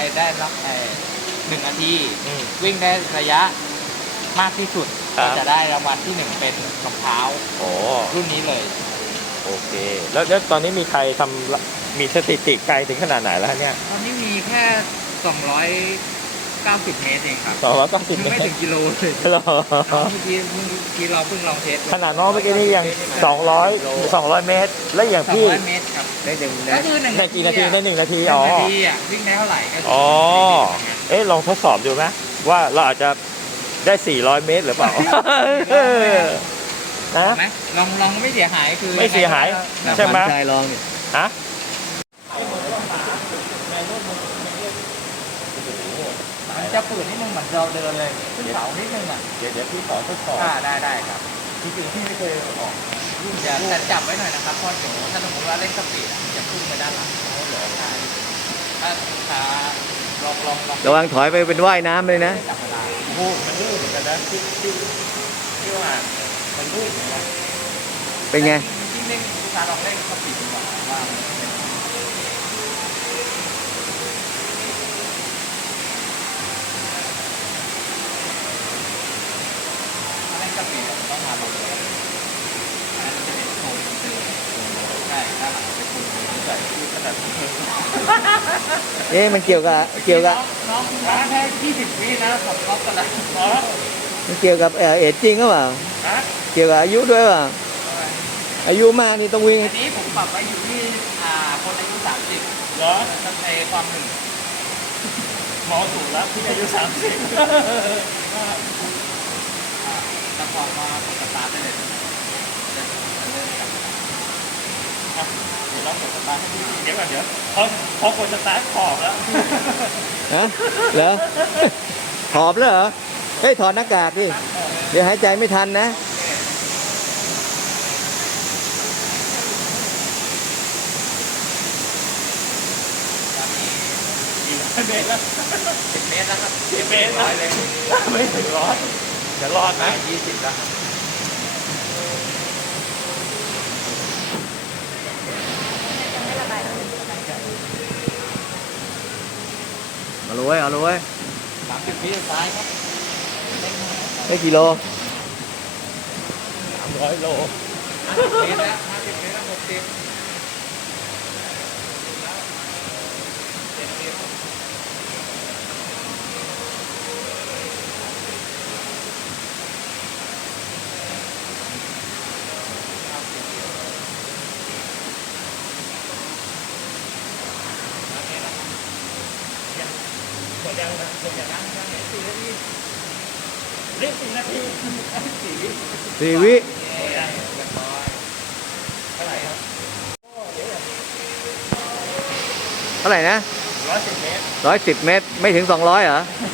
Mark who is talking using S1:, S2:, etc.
S1: ได้รับ1 นาทีวิ่งได้ระยะมากที่สุดก็จะได้รางวัลที่1เป็นรองเท้ารุ่นนี้เลย
S2: โอเคแล้วตอนนี้มีใครมีสถิติไกลถึงขนาดไหนแล้วเนี่ย
S1: ตอนนี้มีแค่290 เมตรเองครับ
S2: 290 เมตร
S1: ไม่ถึงกิโลเลย
S2: หรอ
S1: เมื่อกี้เราเพิ่งลองเทส
S2: ขนาดน้องเมื่อกี้นี่ยัง200 เมตรแล้วอย่างพี่
S1: 200 เมตรครับ
S2: ได้
S1: ก็คือ
S2: ในกี่นาทีได้1 นาที
S1: 1 นาทีอ่ะวิ่งได้เท่าไหร่
S2: ลองทดสอบดูไหมว่าเราอาจจะได้400 เมตรหรือเปล่า
S1: นะลองไม่เสียหายคือ
S2: ไม่เสียหายใช่ไหม
S3: ชายลองเนี่ย
S2: ฮะ
S1: มันจะฝืนนิดนึงเหมือนเราเดินเลยขึ้นเขานิดนึงอ่ะ
S2: เดี๋ยวพี่ขอทดสอบ
S1: ได้ครับ
S2: จริงๆพี่ไม่เคยออก
S1: จะจับไว้หน่อยนะครับเพราะเดี๋ยวถ้าสมมติว่าเล่นสปีดจะพุ่งไปด้านหลังถ้าลอง
S3: ระวังถอยไปเป็นว่ายน้ำเลยนะ
S1: จับเวลา
S2: โอ้มันลื่นเหมือนกันนะที่ว่ามันลื่นเหมือนกัน
S3: เป็นไง
S1: ที่เล่นลูกค้าลองเล่นสปีดดีกว่าว่าสปีดต้องมาลงเลยอันนั้นจะเป็นโคนใช่ด้านหลังเป็นโคนใส่ที่ขนาด
S3: มันเกี่ยวกับ
S1: น้องแค่20 วินะผมล็อกกันแล้ว
S3: มันเกี่ยวกับเอจจริงหรือเปล่าเกี่ยวกับอายุด้วยเปล่าอายุมากนี่ต้องวิ่ง
S1: อันนี้ผมปรับไว้อยู่ที่คนอายุ30เหรอในความหนึ่ง
S2: หมอสูงแล้วที่อายุ30
S1: จะพอมาผมสตาร์ทได้เลย
S2: เดี๋ยวเรากดสตาร์ทให้พี่เดี๋ยวก่อนพอกดสตาร์ทขอบแล้ว
S3: ฮะเหรอหอบแล้วเหรอเฮ้ยถอดหน้ากากดิเดี๋ยวหายใจไม่ทันนะ
S1: 10 เมตรแล้ว10 เมตรแล้วครับ
S2: 10 เมตรเลยไม่ถึง100จะรอดไหม
S1: 20แล้ว
S3: เอาเลย
S1: 30 วิซ้ายครับ
S3: ได้กี่โล
S2: 300 โล
S1: 50 เมตรแล้ว50 เมตรแล้ว60
S2: หมดยังเล่น4 นาที
S3: 4 วิเท่าไหร่นะ
S2: 110 เมตร
S3: 110 เมตรไม่ถึง200เหรอ